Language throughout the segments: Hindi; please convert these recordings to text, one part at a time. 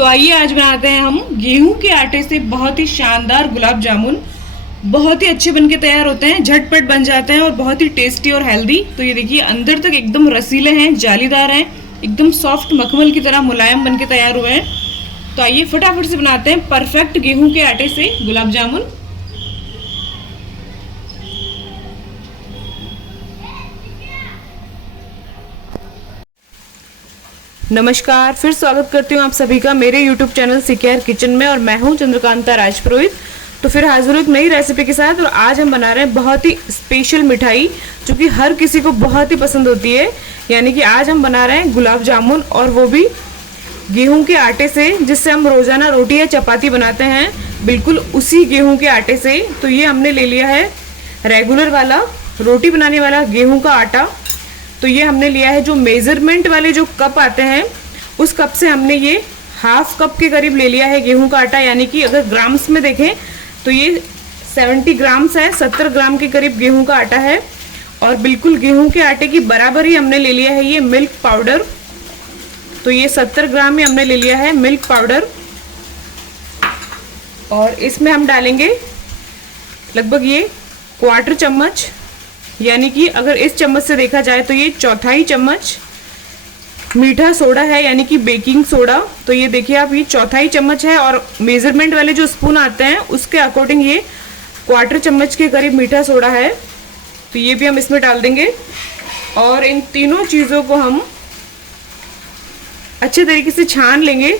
तो आइए आज बनाते हैं हम गेहूं के आटे से बहुत ही शानदार गुलाब जामुन। बहुत ही अच्छे बनके तैयार होते हैं, झटपट बन जाते हैं और बहुत ही टेस्टी और हेल्दी। तो ये देखिए अंदर तक एकदम रसीले हैं, जालीदार हैं, एकदम सॉफ्ट मखमल की तरह मुलायम बनके तैयार हुए हैं। तो आइए फटाफट से बनाते हैं परफेक्ट गेहूं के आटे से गुलाब जामुन। नमस्कार, फिर स्वागत करती हूँ आप सभी का मेरे YouTube चैनल सीकेआर किचन में। और मैं हूँ चंद्रकांता राजपुरोहित। तो फिर हाजिर हूँ एक नई रेसिपी के साथ। और आज हम बना रहे हैं बहुत ही स्पेशल मिठाई जो कि हर किसी को बहुत ही पसंद होती है। यानी कि आज हम बना रहे हैं गुलाब जामुन, और वो भी गेहूं के आटे से, जिससे हम रोज़ाना रोटी या चपाती बनाते हैं, बिल्कुल उसी गेहूं के आटे से। तो ये हमने ले लिया है रेगुलर वाला रोटी बनाने वाला गेहूं का आटा। तो ये हमने लिया है जो मेजरमेंट वाले जो कप आते हैं, उस कप से हमने ये हाफ कप के करीब ले लिया है गेहूं का आटा। यानी कि अगर ग्राम्स में देखें तो ये 70 ग्राम्स है, 70 ग्राम के करीब गेहूं का आटा है। और बिल्कुल गेहूं के आटे की बराबर ही हमने ले लिया है ये मिल्क पाउडर। तो ये 70 ग्राम ही हमने ले लिया है मिल्क पाउडर। और इसमें हम डालेंगे लगभग ये क्वार्टर चम्मच, यानी कि अगर इस चम्मच से देखा जाए तो ये चौथाई चम्मच मीठा सोडा है, यानी कि बेकिंग सोडा। तो ये देखिए आप, ये चौथाई चम्मच है। और मेजरमेंट वाले जो स्पून आते हैं उसके अकॉर्डिंग ये क्वार्टर चम्मच के करीब मीठा सोडा है। तो ये भी हम इसमें डाल देंगे। और इन तीनों चीज़ों को हम अच्छे तरीके से छान लेंगे।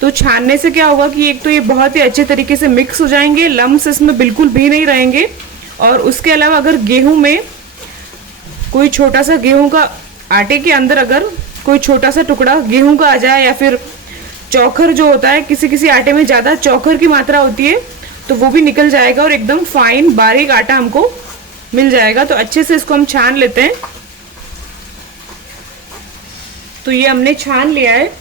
तो छानने से क्या होगा कि एक तो ये बहुत ही अच्छे तरीके से मिक्स हो जाएंगे, लम्स इसमें बिल्कुल भी नहीं रहेंगे। और उसके अलावा अगर गेहूं में कोई छोटा सा गेहूं का आटे के अंदर अगर कोई छोटा सा टुकड़ा गेहूं का आ जाए, या फिर चौखर जो होता है, किसी किसी आटे में ज़्यादा चौखर की मात्रा होती है, तो वो भी निकल जाएगा और एकदम फाइन बारीक आटा हमको मिल जाएगा। तो अच्छे से इसको हम छान लेते हैं। तो ये हमने छान लिया है।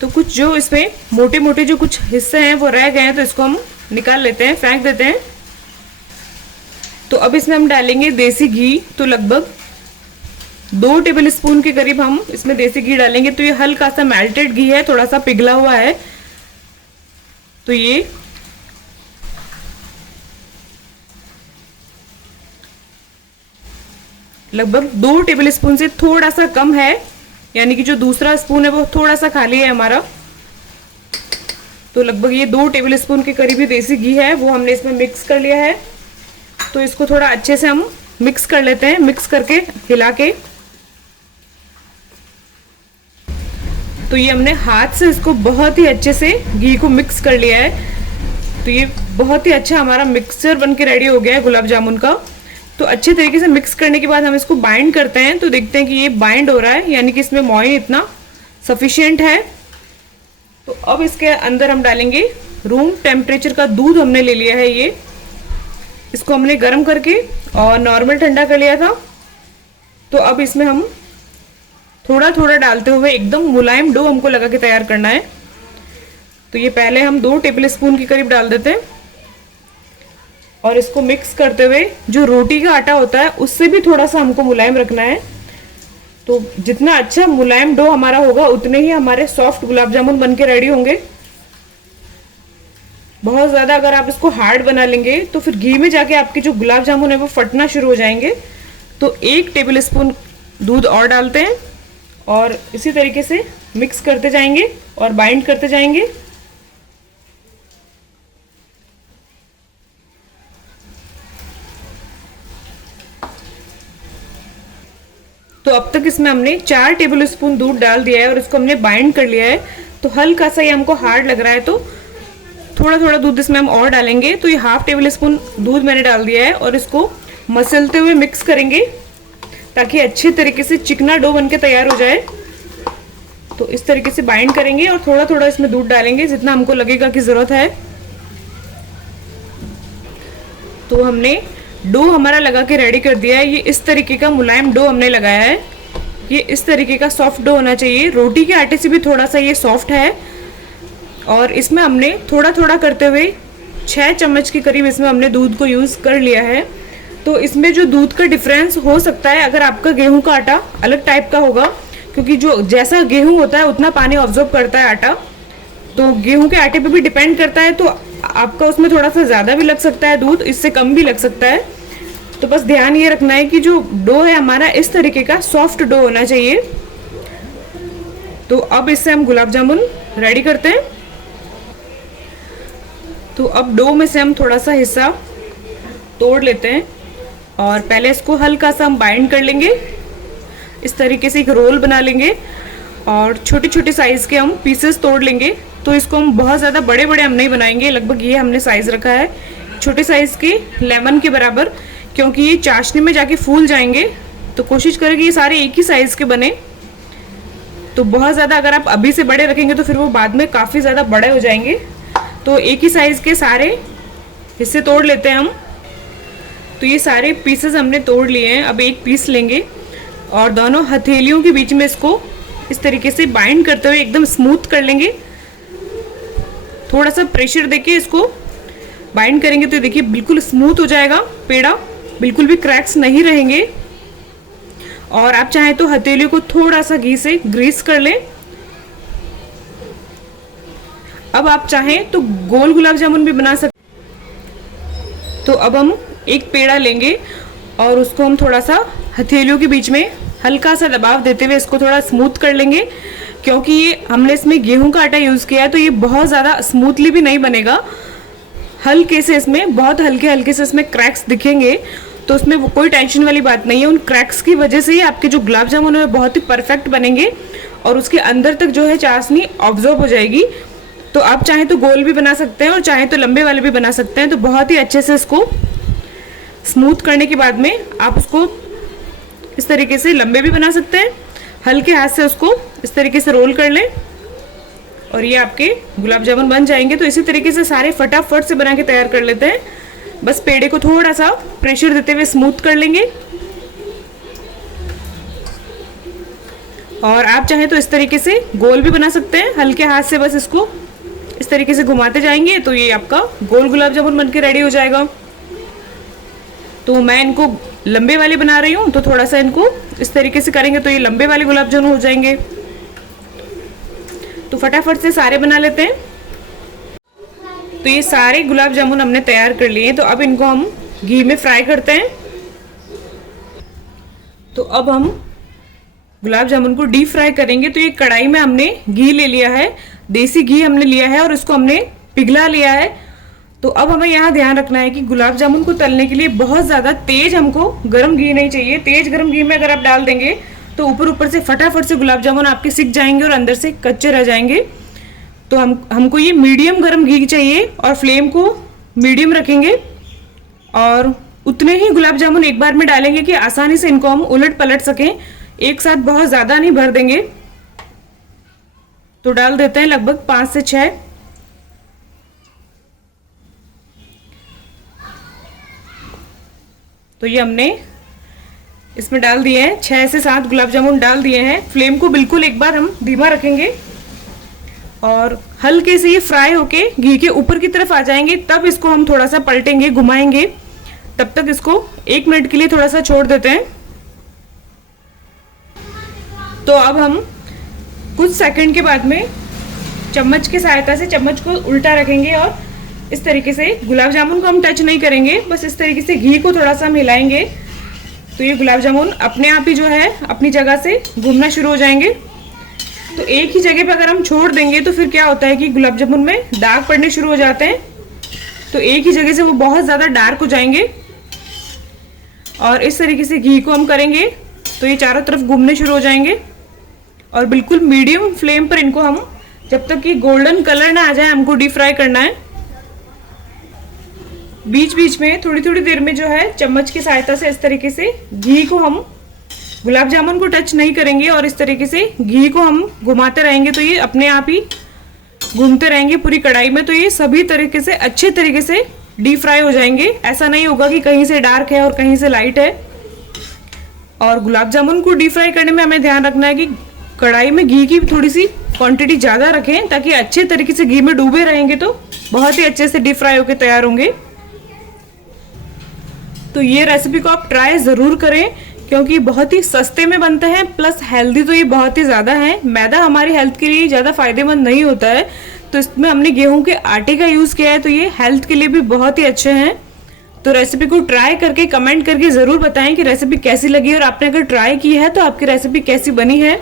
तो कुछ जो इसमें मोटे मोटे जो कुछ हिस्से हैं वो रह गए हैं, तो इसको हम निकाल लेते हैं, फेंक देते हैं। तो अब इसमें हम डालेंगे देसी घी। तो लगभग 2 टेबल स्पून के करीब हम इसमें देसी घी डालेंगे। तो ये हल्का सा मेल्टेड घी है, थोड़ा सा पिघला हुआ है। तो ये लगभग 2 टेबल स्पून से थोड़ा सा कम है, यानी कि जो दूसरा स्पून है वो थोड़ा सा खाली है हमारा। तो लगभग ये 2 टेबल स्पून के करीब ही देसी घी है, वो हमने इसमें मिक्स कर लिया है। तो इसको थोड़ा अच्छे से हम मिक्स कर लेते हैं, मिक्स करके हिला के। तो ये हमने हाथ से इसको बहुत ही अच्छे से घी को मिक्स कर लिया है। तो ये बहुत ही अच्छा हमारा मिक्सचर बनके रेडी हो गया है गुलाब जामुन का। तो अच्छे तरीके से मिक्स करने के बाद हम इसको बाइंड करते हैं। तो देखते हैं कि ये बाइंड हो रहा है, यानी कि इसमें मोइन इतना सफिशिएंट है। तो अब इसके अंदर हम डालेंगे रूम टेम्परेचर का दूध। हमने ले लिया है ये, इसको हमने गर्म करके और नॉर्मल ठंडा कर लिया था। तो अब इसमें हम थोड़ा थोड़ा डालते हुए एकदम मुलायम डो हमको लगा के तैयार करना है। तो ये पहले हम 2 टेबल स्पून के करीब डाल देते हैं, और इसको मिक्स करते हुए जो रोटी का आटा होता है उससे भी थोड़ा सा हमको मुलायम रखना है। तो जितना अच्छा मुलायम डो हमारा होगा उतने ही हमारे सॉफ्ट गुलाब जामुन बन के रेडी होंगे। बहुत ज़्यादा अगर आप इसको हार्ड बना लेंगे तो फिर घी में जाके आपके जो गुलाब जामुन है वो फटना शुरू हो जाएंगे। तो 1 टेबल स्पून दूध और डालते हैं, और इसी तरीके से मिक्स करते जाएंगे और बाइंड करते जाएंगे। तो अब तक इसमें हमने 4 टेबल स्पून दूध डाल दिया है और इसको हमने बाइंड कर लिया है। तो हल्का सा ये हमको हार्ड लग रहा है, तो थोड़ा थोड़ा दूध इसमें हम और डालेंगे। तो ये हाफ टेबल स्पून दूध मैंने डाल दिया है, और इसको मसलते हुए मिक्स करेंगे ताकि अच्छे तरीके से चिकना डो बनके तैयार हो जाए। तो इस तरीके से बाइंड करेंगे और थोड़ा थोड़ा इसमें दूध डालेंगे जितना हमको लगेगा कि ज़रूरत है। तो हमने डो हमारा लगा के रेडी कर दिया है। ये इस तरीके का मुलायम डो हमने लगाया है। ये इस तरीके का सॉफ्ट डो होना चाहिए, रोटी के आटे से भी थोड़ा सा ये सॉफ्ट है। और इसमें हमने थोड़ा थोड़ा करते हुए 6 चम्मच के करीब इसमें हमने दूध को यूज़ कर लिया है। तो इसमें जो दूध का डिफरेंस हो सकता है, अगर आपका गेहूं का आटा अलग टाइप का होगा, क्योंकि जो जैसा गेहूं होता है उतना पानी ऑब्जॉर्ब करता है आटा, तो गेहूं के आटे पे भी डिपेंड करता है, तो आपका उसमें थोड़ा सा ज़्यादा भी लग सकता है दूध, इससे कम भी लग सकता है। तो बस ध्यान ये रखना है कि जो डो है हमारा इस तरीके का सॉफ्ट डो होना चाहिए। तो अब इससे हम गुलाब जामुन रेडी करते हैं। तो अब डो में से हम थोड़ा सा हिस्सा तोड़ लेते हैं और पहले इसको हल्का सा हम बाइंड कर लेंगे। इस तरीके से एक रोल बना लेंगे और छोटे छोटे साइज़ के हम पीसेस तोड़ लेंगे। तो इसको हम बहुत ज़्यादा बड़े बड़े हम नहीं बनाएंगे, लगभग ये हमने साइज़ रखा है छोटे साइज़ के लेमन के बराबर, क्योंकि ये चाशनी में जाके फूल जाएंगे। तो कोशिश करें कि ये सारे एक ही साइज़ के बने। तो बहुत ज़्यादा अगर आप अभी से बड़े रखेंगे तो फिर वो बाद में काफ़ी ज़्यादा बड़े हो जाएंगे। तो एक ही साइज़ के सारे हिस्से तोड़ लेते हैं हम। तो ये सारे पीसेस हमने तोड़ लिए हैं। अब एक पीस लेंगे और दोनों हथेलियों के बीच में इसको इस तरीके से बाइंड करते हुए एकदम स्मूथ कर लेंगे। थोड़ा सा प्रेशर देके इसको बाइंड करेंगे तो देखिए बिल्कुल स्मूथ हो जाएगा पेड़ा, बिल्कुल भी क्रैक्स नहीं रहेंगे। और आप चाहें तो हथेलियों को थोड़ा सा घी से ग्रीस कर लें। अब आप चाहें तो गोल गुलाब जामुन भी बना सकते। तो अब हम एक पेड़ा लेंगे और उसको हम थोड़ा सा हथेलियों के बीच में हल्का सा दबाव देते हुए इसको थोड़ा स्मूथ कर लेंगे, क्योंकि ये हमने इसमें गेहूं का आटा यूज़ किया है तो ये बहुत ज़्यादा स्मूथली भी नहीं बनेगा। हल्के से इसमें बहुत हल्के हल्के से इसमें क्रैक्स दिखेंगे, तो उसमें वो कोई टेंशन वाली बात नहीं है। उन क्रैक्स की वजह से ही आपके जो गुलाब जामुन है बहुत ही परफेक्ट बनेंगे और उसके अंदर तक जो है चाशनी ऑब्जॉर्ब हो जाएगी। तो आप चाहें तो गोल भी बना सकते हैं और चाहें तो लंबे वाले भी बना सकते हैं। तो बहुत ही अच्छे से इसको स्मूथ करने के बाद में आप उसको इस तरीके से लंबे भी बना सकते हैं। हल्के हाथ से उसको इस तरीके से रोल कर लें और ये आपके गुलाब जामुन बन जाएंगे। तो इसी तरीके से सारे फटाफट से बना के तैयार कर लेते हैं। बस पेड़े को थोड़ा सा प्रेशर देते हुए स्मूथ कर लेंगे और आप चाहें तो इस तरीके से गोल भी बना सकते हैं। हल्के हाथ से बस इसको इस तरीके से घुमाते जाएंगे तो ये आपका गोल गुलाब जामुन बनके रेडी हो जाएगा। तो मैं इनको लंबे वाले बना रही हूँ, तो थोड़ा सा इनको इस तरीके से करेंगे तो ये लंबे वाले गुलाब जामुन हो जाएंगे। तो फटाफट से सारे बना लेते हैं। तो ये सारे गुलाब जामुन हमने तैयार कर लिए। तो अब इनको हम घी में फ्राई करते हैं। तो अब हम गुलाब जामुन को डीप फ्राई करेंगे। तो ये कढ़ाई में हमने घी ले लिया है, देसी घी हमने लिया है और इसको हमने पिघला लिया है। तो अब हमें यहाँ ध्यान रखना है कि गुलाब जामुन को तलने के लिए बहुत ज़्यादा तेज हमको गर्म घी नहीं चाहिए। तेज गर्म घी में अगर आप डाल देंगे तो ऊपर ऊपर से फटाफट से गुलाब जामुन आपके सिक जाएंगे और अंदर से कच्चे रह जाएंगे। तो हमको ये मीडियम गर्म घी चाहिए और फ्लेम को मीडियम रखेंगे और उतने ही गुलाब जामुन एक बार में डालेंगे कि आसानी से इनको हम उलट पलट सकें। एक साथ बहुत ज़्यादा नहीं भर देंगे। तो डाल देते हैं लगभग 5 से 6। तो ये हमने इसमें डाल दिए हैं, 6 से 7 गुलाब जामुन डाल दिए हैं। फ्लेम को बिल्कुल एक बार हम धीमा रखेंगे और हल्के से ये फ्राई होके घी के ऊपर की तरफ आ जाएंगे, तब इसको हम थोड़ा सा पलटेंगे, घुमाएंगे। तब तक इसको 1 मिनट के लिए थोड़ा सा छोड़ देते हैं। तो अब हम कुछ सेकंड के बाद में चम्मच की सहायता से चम्मच को उल्टा रखेंगे और इस तरीके से गुलाब जामुन को हम टच नहीं करेंगे, बस इस तरीके से घी को थोड़ा सा मिलाएंगे। तो ये गुलाब जामुन अपने आप ही जो है अपनी जगह से घूमना शुरू हो जाएंगे। तो एक ही जगह पे अगर हम छोड़ देंगे तो फिर क्या होता है कि गुलाब जामुन में दाग पड़ने शुरू हो जाते हैं। तो एक ही जगह से वो बहुत ज़्यादा डार्क हो जाएंगे और इस तरीके से घी को हम करेंगे तो ये चारों तरफ घूमने शुरू हो जाएंगे। और बिल्कुल मीडियम फ्लेम पर इनको हम जब तक कि गोल्डन कलर ना आ जाए हमको डीप फ्राई करना है। बीच बीच में थोड़ी थोड़ी देर में जो है चम्मच की सहायता से इस तरीके से घी को हम गुलाब जामुन को टच नहीं करेंगे और इस तरीके से घी को हम घुमाते रहेंगे तो ये अपने आप ही घूमते रहेंगे पूरी कढ़ाई में। तो ये सभी तरीके से अच्छे तरीके से डीप फ्राई हो जाएंगे। ऐसा नहीं होगा कि कहीं से डार्क है और कहीं से लाइट है। और गुलाब जामुन को डीप फ्राई करने में हमें ध्यान रखना है कि कढ़ाई में घी की थोड़ी सी क्वांटिटी ज़्यादा रखें ताकि अच्छे तरीके से घी में डूबे रहेंगे तो बहुत ही अच्छे से डीप फ्राई होकर तैयार होंगे। तो ये रेसिपी को आप ट्राई ज़रूर करें क्योंकि बहुत ही सस्ते में बनते हैं, प्लस हेल्दी तो ये बहुत ही ज़्यादा है। मैदा हमारी हेल्थ के लिए ज़्यादा फायदेमंद नहीं होता है, तो इसमें हमने गेहूं के आटे का यूज़ किया है, तो ये हेल्थ के लिए भी बहुत ही अच्छे हैं। तो रेसिपी को ट्राई करके कमेंट करके ज़रूर बताएं कि रेसिपी कैसी लगी, और आपने अगर ट्राई की है तो आपकी रेसिपी कैसी बनी है।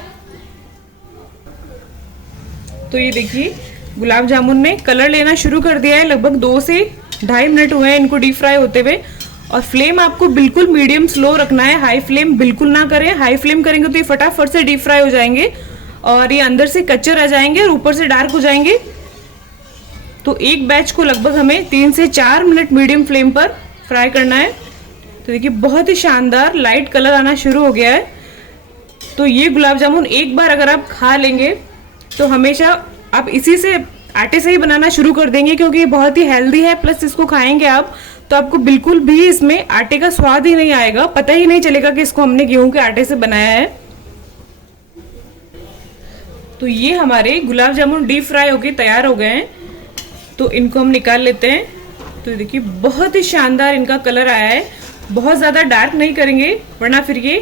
तो ये देखिए गुलाब जामुन ने कलर लेना शुरू कर दिया है। लगभग 2 से 2.5 मिनट हुए हैं इनको डीप फ्राई होते हुए। और फ्लेम आपको बिल्कुल मीडियम स्लो रखना है, हाई फ्लेम बिल्कुल ना करें। हाई फ्लेम करेंगे तो ये फटाफट से डीप फ्राई हो जाएंगे और ये अंदर से कच्चे रह जाएंगे और ऊपर से डार्क हो जाएंगे। तो एक बैच को लगभग हमें 3 से 4 मिनट मीडियम फ्लेम पर फ्राई करना है। तो देखिए बहुत ही शानदार लाइट कलर आना शुरू हो गया है। तो ये गुलाब जामुन एक बार अगर आप खा लेंगे तो हमेशा आप इसी से आटे से ही बनाना शुरू कर देंगे, क्योंकि ये बहुत ही हेल्दी है। प्लस इसको खाएंगे आप तो आपको बिल्कुल भी इसमें आटे का स्वाद ही नहीं आएगा, पता ही नहीं चलेगा कि इसको हमने गेहूं के आटे से बनाया है। तो ये हमारे गुलाब जामुन डीप फ्राई होके तैयार हो गए हैं। तो इनको हम निकाल लेते हैं। तो देखिए बहुत ही शानदार इनका कलर आया है। बहुत ज़्यादा डार्क नहीं करेंगे वरना फिर ये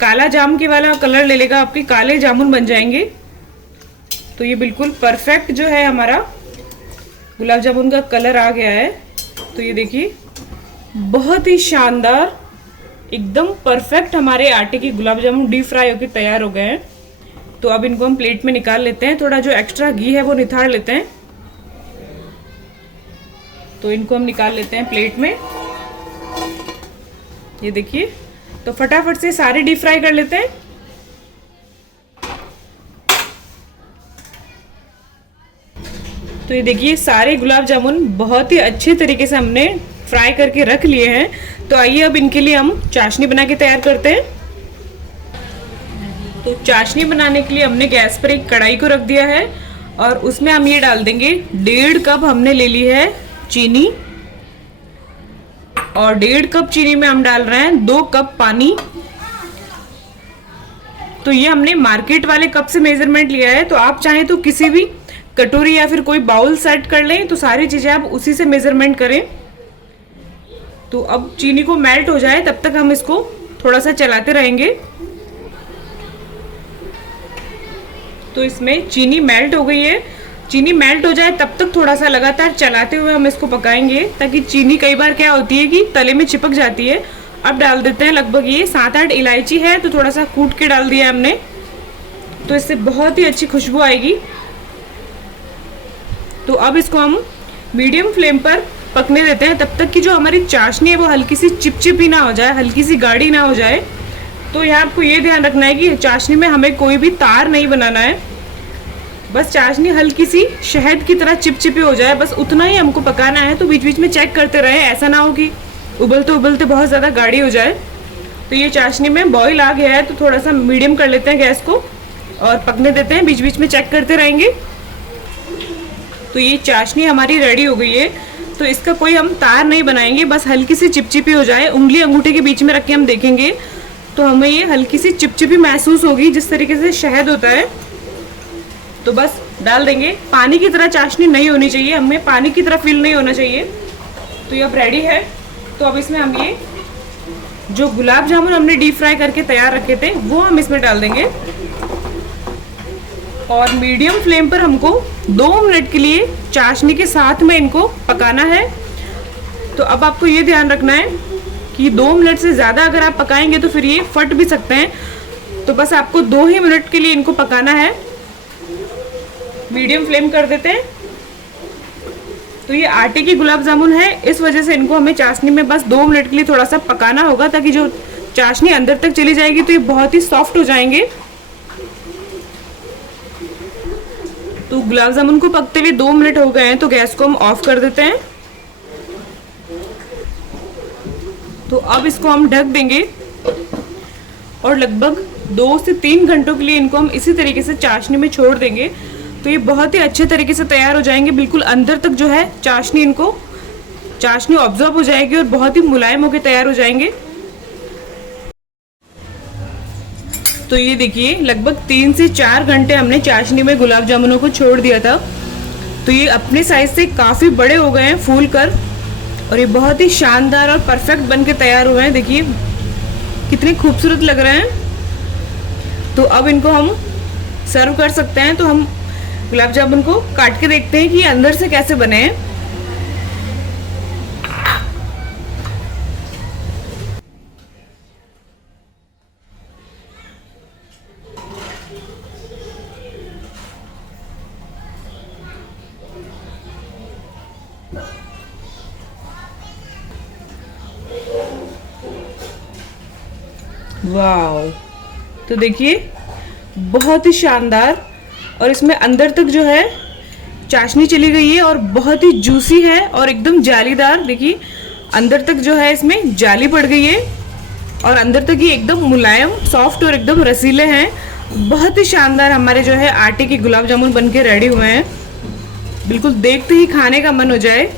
काला जाम के वाला कलर ले लेगा, आपके काले जामुन बन जाएंगे। तो ये बिल्कुल परफेक्ट जो है हमारा गुलाब जामुन का कलर आ गया है। तो ये देखिए बहुत ही शानदार एकदम परफेक्ट हमारे आटे के गुलाब जामुन डीप फ्राई होकर तैयार हो गए हैं। तो अब इनको हम प्लेट में निकाल लेते हैं। थोड़ा जो एक्स्ट्रा घी है वो निथाड़ लेते हैं। तो इनको हम निकाल लेते हैं प्लेट में। ये देखिए तो फटाफट से सारे डीप फ्राई कर लेते हैं। तो ये देखिए सारे गुलाब जामुन बहुत ही अच्छे तरीके से हमने फ्राई करके रख लिए हैं। तो आइए अब इनके लिए हम चाशनी बना के तैयार करते हैं। तो चाशनी बनाने के लिए हमने गैस पर एक कढ़ाई को रख दिया है और उसमें हम ये डाल देंगे 1.5 कप हमने ले ली है चीनी, और 1.5 कप चीनी में हम डाल रहे हैं 2 कप पानी। तो ये हमने मार्केट वाले कप से मेजरमेंट लिया है। तो आप चाहें तो किसी भी कटोरी या फिर कोई बाउल सेट कर लें, तो सारी चीजें आप उसी से मेजरमेंट करें। तो अब चीनी को मेल्ट हो जाए तब तक हम इसको थोड़ा सा चलाते रहेंगे। तो इसमें चीनी मेल्ट हो गई है। चीनी मेल्ट हो जाए तब तक थोड़ा सा लगातार चलाते हुए हम इसको पकाएंगे, ताकि चीनी कई बार क्या होती है कि तले में चिपक जाती है। अब डाल देते हैं लगभग ये 7-8 इलायची है, तो थोड़ा सा कूट के डाल दिया हमने। तो इससे बहुत ही अच्छी खुशबू आएगी। तो अब इसको हम मीडियम फ्लेम पर पकने देते हैं तब तक कि जो हमारी चाशनी है वो हल्की सी चिपचिपी ना हो जाए, हल्की सी गाढ़ी ना हो जाए। तो यहाँ आपको ये ध्यान रखना है कि चाशनी में हमें कोई भी तार नहीं बनाना है, बस चाशनी हल्की सी शहद की तरह चिपचिपी हो जाए, बस उतना ही हमको पकाना है। तो बीच बीच में चेक करते रहे, ऐसा ना हो कि उबलते उबलते बहुत ज़्यादा गाढ़ी हो जाए। तो ये चाशनी में बॉईल आ गया है, तो थोड़ा सा मीडियम कर लेते हैं गैस को और पकने देते हैं, बीच बीच में चेक करते रहेंगे। तो ये चाशनी हमारी रेडी हो गई है। तो इसका कोई हम तार नहीं बनाएंगे, बस हल्की सी चिपचिपी हो जाए। उंगली अंगूठे के बीच में रख के हम देखेंगे तो हमें ये हल्की सी चिपचिपी महसूस होगी, जिस तरीके से शहद होता है। तो बस डाल देंगे। पानी की तरह चाशनी नहीं होनी चाहिए, हमें पानी की तरह फील नहीं होना चाहिए। तो ये अब रेडी है। तो अब इसमें हम ये जो गुलाब जामुन हमने डीप फ्राई करके तैयार रखे थे वो हम इसमें डाल देंगे, और मीडियम फ्लेम पर हमको 2 मिनट के लिए चाशनी के साथ में इनको पकाना है। तो अब आपको ये ध्यान रखना है कि 2 मिनट से ज़्यादा अगर आप पकाएंगे तो फिर ये फट भी सकते हैं। तो बस आपको 2 ही मिनट के लिए इनको पकाना है। मीडियम फ्लेम कर देते हैं। तो ये आटे की गुलाब जामुन है, इस वजह से इनको हमें चाशनी में बस 2 मिनट के लिए थोड़ा सा पकाना होगा, ताकि जो चाशनी अंदर तक चली जाएगी तो ये बहुत ही सॉफ्ट हो जाएंगे। तो गुलाब जामुन को पकते हुए 2 मिनट हो गए हैं, तो गैस को हम ऑफ कर देते हैं। तो अब इसको हम ढक देंगे और लगभग 2 से 3 घंटों के लिए इनको हम इसी तरीके से चाशनी में छोड़ देंगे। तो ये बहुत ही अच्छे तरीके से तैयार हो जाएंगे। बिल्कुल अंदर तक जो है चाशनी ऑब्जर्व हो जाएगी और बहुत ही मुलायम होकर तैयार हो जाएंगे। तो ये देखिए लगभग 3 से 4 घंटे हमने चाशनी में गुलाब जामुनों को छोड़ दिया था। तो ये अपने साइज से काफ़ी बड़े हो गए हैं फूल कर, और ये बहुत ही शानदार और परफेक्ट बन के तैयार हुए हैं। देखिए कितने खूबसूरत लग रहे हैं। तो अब इनको हम सर्व कर सकते हैं। तो हम गुलाब जामुन को काट के देखते हैं कि ये अंदर से कैसे बने हैं। वाव, तो देखिए बहुत ही शानदार, और इसमें अंदर तक जो है चाशनी चली गई है और बहुत ही जूसी है और एकदम जालीदार। देखिए अंदर तक जो है इसमें जाली पड़ गई है और अंदर तक ये एकदम मुलायम, सॉफ्ट और एकदम रसीले हैं। बहुत ही शानदार हमारे जो है आटे के गुलाब जामुन बनके रेडी हुए हैं। बिल्कुल देखते ही खाने का मन हो जाए।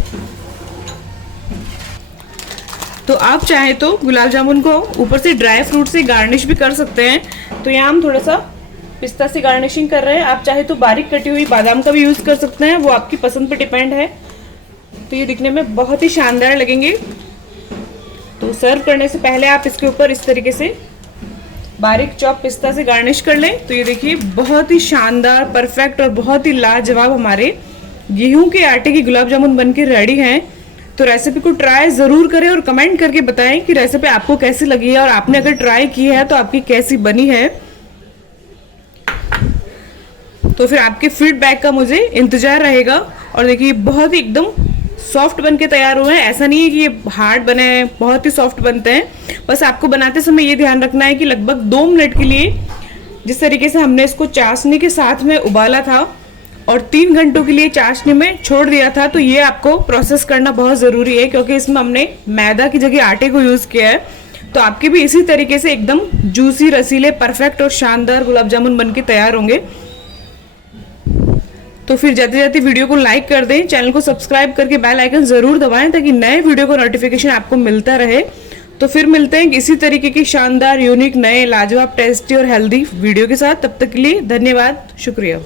तो आप चाहे तो गुलाब जामुन को ऊपर से ड्राई फ्रूट से गार्निश भी कर सकते हैं। तो यहाँ हम थोड़ा सा पिस्ता से गार्निशिंग कर रहे हैं। आप चाहे तो बारीक कटी हुई बादाम का भी यूज़ कर सकते हैं, वो आपकी पसंद पे डिपेंड है। तो ये दिखने में बहुत ही शानदार लगेंगे। तो सर्व करने से पहले आप इसके ऊपर इस तरीके से बारीक चॉप पिस्ता से गार्निश कर लें। तो ये देखिए बहुत ही शानदार, परफेक्ट और बहुत ही लाजवाब हमारे गेहूं के आटे की गुलाब जामुन बनके रेडी हैं। तो रेसिपी को ट्राई ज़रूर करें और कमेंट करके बताएं कि रेसिपी आपको कैसी लगी है और आपने अगर ट्राई की है तो आपकी कैसी बनी है। तो फिर आपके फीडबैक का मुझे इंतजार रहेगा। और देखिए बहुत ही एकदम सॉफ्ट बन के तैयार हुए हैं। ऐसा नहीं है कि ये हार्ड बने हैं, बहुत ही सॉफ्ट बनते हैं। बस आपको बनाते समय ये ध्यान रखना है कि लगभग 2 मिनट के लिए जिस तरीके से हमने इसको चाशनी के साथ में उबाला था और 3 घंटों के लिए चाशनी में छोड़ दिया था, तो ये आपको प्रोसेस करना बहुत ज़रूरी है क्योंकि इसमें हमने मैदा की जगह आटे को यूज़ किया है। तो आपके भी इसी तरीके से एकदम जूसी, रसीले, परफेक्ट और शानदार गुलाब जामुन बन के तैयार होंगे। तो फिर जाते जाते वीडियो को लाइक कर दें, चैनल को सब्सक्राइब करके बेल आइकन ज़रूर दबाएं ताकि नए वीडियो को नोटिफिकेशन आपको मिलता रहे। तो फिर मिलते हैं इसी तरीके की शानदार, यूनिक, नए, लाजवाब, टेस्टी और हेल्दी वीडियो के साथ। तब तक के लिए धन्यवाद, शुक्रिया।